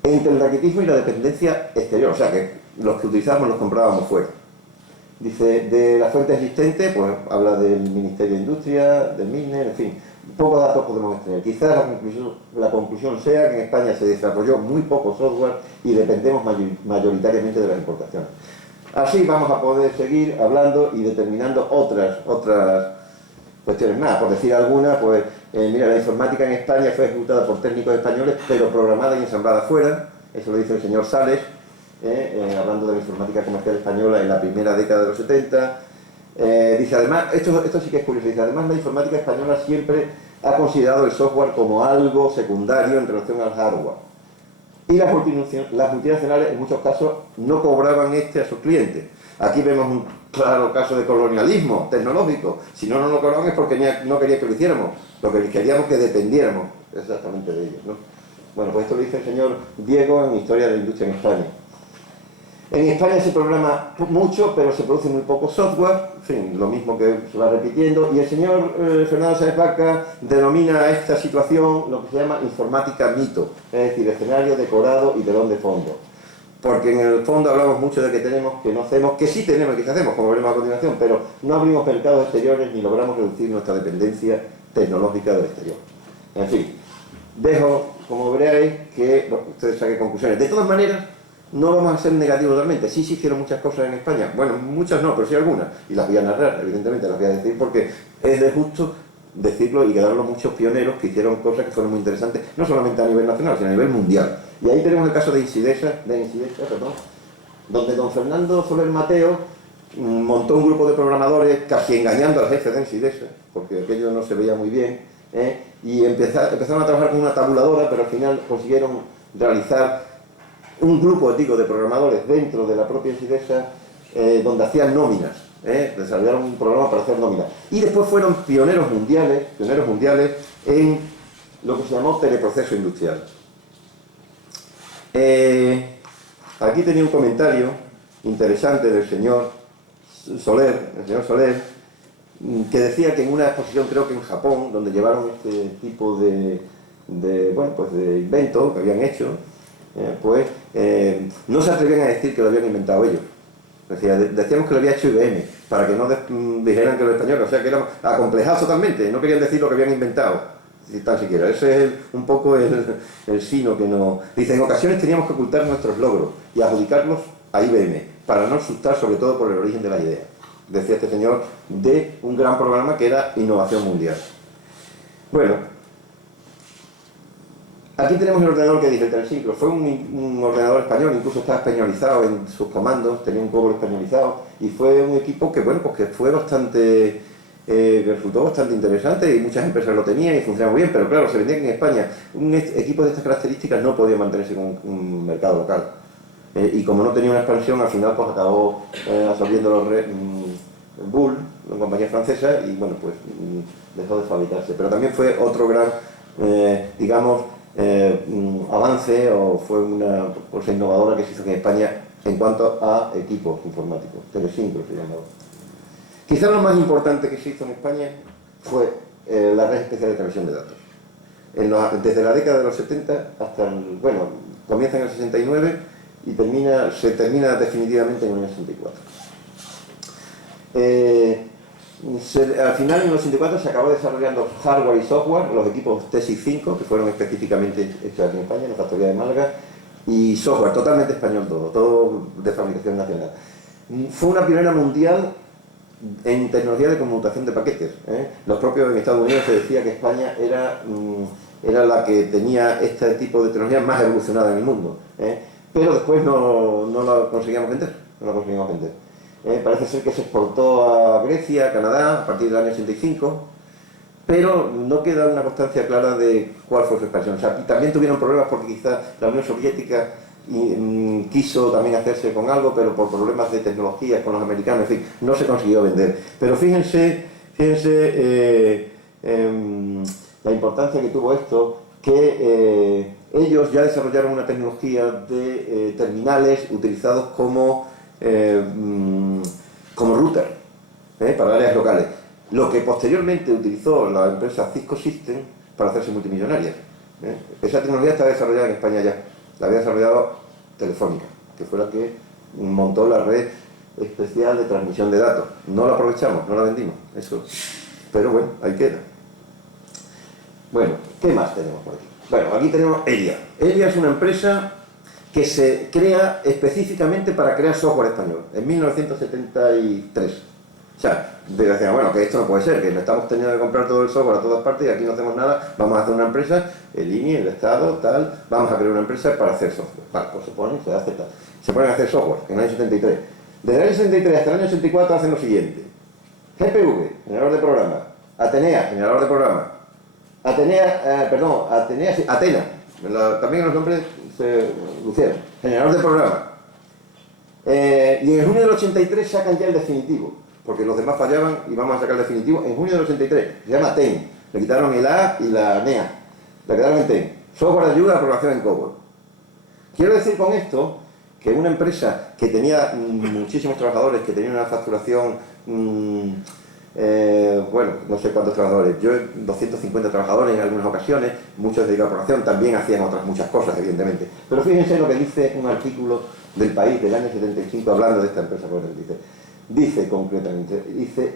entre el raquitismo y la dependencia exterior, o sea que los que utilizábamos los comprábamos fuera. Dice, de la fuente existente, pues habla del Ministerio de Industria, del MINER, en fin, pocos datos podemos extraer. Quizás la conclusión sea que en España se desarrolló muy poco software y dependemos mayoritariamente de las importaciones. Así vamos a poder seguir hablando y determinando otras cuestiones más. Por decir alguna, pues mira, la informática en España fue ejecutada por técnicos españoles, pero programada y ensamblada fuera. Eso lo dice el señor Sales, hablando de la informática comercial española en la primera década de los 70. Dice además, esto sí que es curioso, dice además la informática española siempre ha considerado el software como algo secundario en relación al hardware. Y las multinacionales en muchos casos no cobraban a sus clientes. Aquí vemos un claro caso de colonialismo tecnológico. Si no nos lo cobraban es porque no querían que lo hiciéramos, lo que queríamos que dependiéramos exactamente de ellos, ¿no? Bueno, pues esto lo dice el señor Diego en Historia de la Industria en España. En España se programa mucho, pero se produce muy poco software, en fin, lo mismo que se va repitiendo, y el señor Fernando Sáenz Vaca denomina a esta situación lo que se llama informática mito, es decir, escenario decorado y telón de fondo. Porque en el fondo hablamos mucho de que tenemos, que no hacemos, que sí tenemos y que hacemos, como veremos a continuación, pero no abrimos mercados exteriores ni logramos reducir nuestra dependencia tecnológica del exterior. En fin, dejo, como veréis, que ustedes saquen conclusiones. De todas maneras, no vamos a ser negativos realmente. Sí se hicieron muchas cosas en España. Bueno, muchas no, pero sí algunas. Y las voy a narrar, evidentemente, las voy a decir porque es de justo decirlo y quedaron muchos pioneros que hicieron cosas que fueron muy interesantes, no solamente a nivel nacional, sino a nivel mundial. Y ahí tenemos el caso de Insidesa, donde don Fernando Soler Mateo montó un grupo de programadores casi engañando al jefe de Insidesa, porque aquello no se veía muy bien, y empezaron a trabajar con una tabuladora, pero al final consiguieron realizar un grupo de programadores dentro de la propia Insidesa donde hacían nóminas, desarrollaron un programa para hacer nóminas. Y después fueron pioneros mundiales en lo que se llamó teleproceso industrial. Aquí tenía un comentario interesante del señor Soler, que decía que en una exposición, creo que en Japón, donde llevaron este tipo de invento que habían hecho, no se atrevían a decir que lo habían inventado ellos. Decíamos que lo había hecho IBM, para que no dijeran que los españoles, o sea que eran acomplejados totalmente, no querían decir lo que habían inventado, tan siquiera. Ese es un poco el sino que nos... Dice, en ocasiones teníamos que ocultar nuestros logros y adjudicarlos a IBM, para no asustar sobre todo por el origen de la idea. Decía este señor de un gran programa que era Innovación Mundial. Bueno, aquí tenemos el ordenador que dije, el Telesicro. Fue un ordenador español, incluso estaba españolizado en sus comandos, tenía un COBOL españolizado, y fue un equipo que, bueno, pues que fue bastante, resultó bastante interesante y muchas empresas lo tenían y funcionaba muy bien, pero claro, se vendía que en España un equipo de estas características no podía mantenerse con un mercado local. Y como no tenía una expansión, al final pues acabó absorbiendo Bull, una compañía francesa, y bueno, pues dejó de fabricarse. Pero también fue otro gran, digamos, avance o fue una cosa innovadora que se hizo aquí en España en cuanto a equipos informáticos, telesincro se llamaba. Quizás lo más importante que se hizo en España fue la red especial de transmisión de datos. Desde la década de los 70 hasta bueno, comienza en el 69 y se termina definitivamente en el año 64. Al final, en el 84, se acabó desarrollando hardware y software, los equipos Tesis 5, que fueron específicamente hechos aquí en España, en la factoría de Málaga, y software totalmente español todo de fabricación nacional. Fue una pionera mundial en tecnología de conmutación de paquetes. Los propios en Estados Unidos se decía que España era la que tenía este tipo de tecnología más evolucionada en el mundo. Pero después no la conseguíamos vender. Parece ser que se exportó a Grecia, a Canadá, a partir del año 85, pero no queda una constancia clara de cuál fue su expansión. O sea, también tuvieron problemas porque quizás la Unión Soviética quiso también hacerse con algo, pero por problemas de tecnología con los americanos, en fin, no se consiguió vender. Pero fíjense la importancia que tuvo esto, que ellos ya desarrollaron una tecnología de terminales utilizados como router para áreas locales, lo que posteriormente utilizó la empresa Cisco Systems para hacerse multimillonaria. Esa tecnología estaba desarrollada en España ya, la había desarrollado Telefónica, que fue la que montó la red especial de transmisión de datos. No la aprovechamos, no la vendimos, eso. Pero bueno, ahí queda. Bueno, ¿qué más tenemos por aquí? Bueno, aquí tenemos ELIA. ELIA es una empresa que se crea específicamente para crear software español, en 1973. O sea, decían, bueno, que esto no puede ser, que estamos teniendo que comprar todo el software a todas partes y aquí no hacemos nada, vamos a hacer una empresa, el INI, el Estado, tal, vamos a crear una empresa para hacer software. Vale, pues se ponen a hacer software en el año 73. Desde el año 73 hasta el año 84 hacen lo siguiente: GPV, generador de programa; Atenea, generador de programa; Atena, también los nombres se lucieron, generador de programa. Y en junio del 83 sacan ya el definitivo, porque los demás fallaban y vamos a sacar el definitivo en junio del 83, se llama TEN, le quitaron el A y la NEA, le quedaron en TEN, software de ayuda a programación en COBOL. Quiero decir con esto que una empresa que tenía muchísimos trabajadores, que tenía una facturación, bueno, no sé cuántos trabajadores, yo 250 trabajadores en algunas ocasiones, muchos dedicados a programación, también hacían otras muchas cosas, evidentemente. Pero fíjense lo que dice un artículo del País del año 75 hablando de esta empresa. Dice concretamente,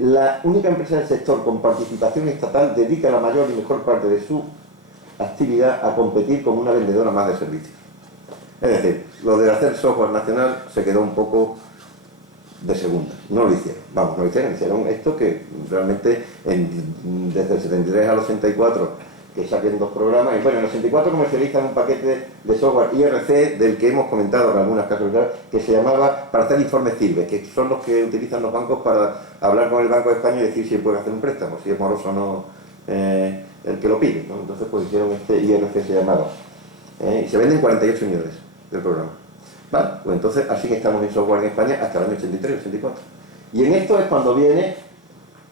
la única empresa del sector con participación estatal dedica la mayor y mejor parte de su actividad a competir como una vendedora más de servicios. Es decir, lo de hacer software nacional se quedó un poco de segunda, no lo hicieron, hicieron esto que realmente desde el 73 al 84 que saquen 2 programas, y bueno, en el 84 comercializan un paquete de software IRC del que hemos comentado en algunas casualidades, que se llamaba para hacer informes CIRBE, que son los que utilizan los bancos para hablar con el Banco de España y decir si puede hacer un préstamo, si es moroso o no el que lo pide, ¿no? Entonces pues hicieron este IRC, se llamaba, y se venden 48 unidades del programa. Vale, pues entonces así que estamos en software en España hasta el año 83, 84. Y en esto es cuando viene,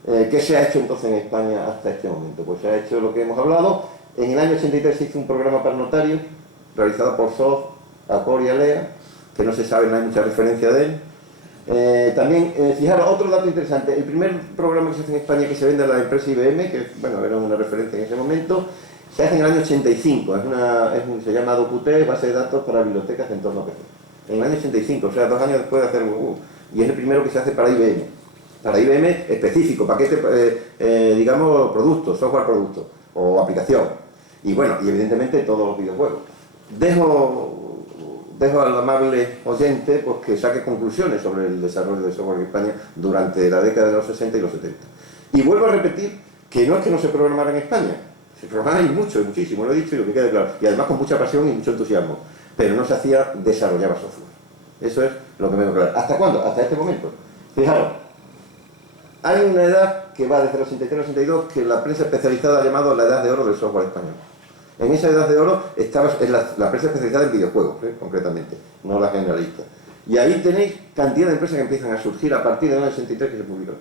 ¿qué se ha hecho entonces en España hasta este momento? Pues se ha hecho lo que hemos hablado. En el año 83 se hizo un programa para notarios, realizado por SOF, Acor y Alea, que no se sabe, no hay mucha referencia de él. También, fijaros, otro dato interesante, el primer programa que se hace en España que se vende a la empresa IBM, que bueno, era una referencia en ese momento, se hace en el año 85, se llama DocuT, base de datos para bibliotecas de entorno PC. En el año 85, o sea, 2 años después de hacer y es el primero que se hace para IBM. Para IBM específico, paquete, digamos, producto, software producto o aplicación. Y bueno, y evidentemente todos los videojuegos. Dejo al amable oyente pues, que saque conclusiones sobre el desarrollo de software en España durante la década de los 60 y los 70. Y vuelvo a repetir que no es que no se programara en España, se programaba y mucho, muchísimo, lo he dicho y lo que quede claro. Y además con mucha pasión y mucho entusiasmo. Pero no se hacía, desarrollaba software. Eso es lo que me queda claro. ¿Hasta cuándo? Hasta este momento. Fijaros, hay una edad que va desde los 83 al 82 que la prensa especializada ha llamado la edad de oro del software español. En esa edad de oro estaba la prensa especializada en videojuegos, concretamente, no la generalista. Y ahí tenéis cantidad de empresas que empiezan a surgir a partir del año 83 que se publican.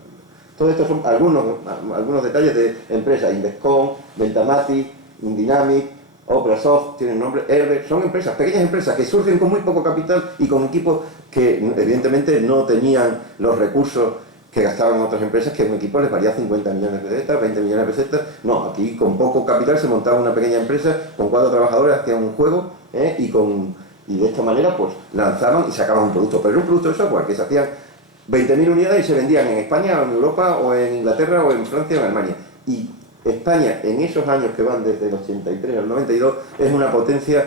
Todo esto son algunos detalles de empresas: Indescom, Ventamati, Indynamic, Operasoft tiene nombre, Herbert, son empresas, pequeñas empresas que surgen con muy poco capital y con equipos que evidentemente no tenían los recursos que gastaban otras empresas, que un equipo les valía 50 millones de pesetas, 20 millones de pesetas. No, aquí con poco capital se montaba una pequeña empresa, con 4 trabajadores hacían un juego, y de esta manera pues lanzaban y sacaban un producto, pero era un producto de software que se hacían 20.000 unidades y se vendían en España, o en Europa, o en Inglaterra, o en Francia, o en Alemania. Y España, en esos años que van desde el 83 al 92, es una potencia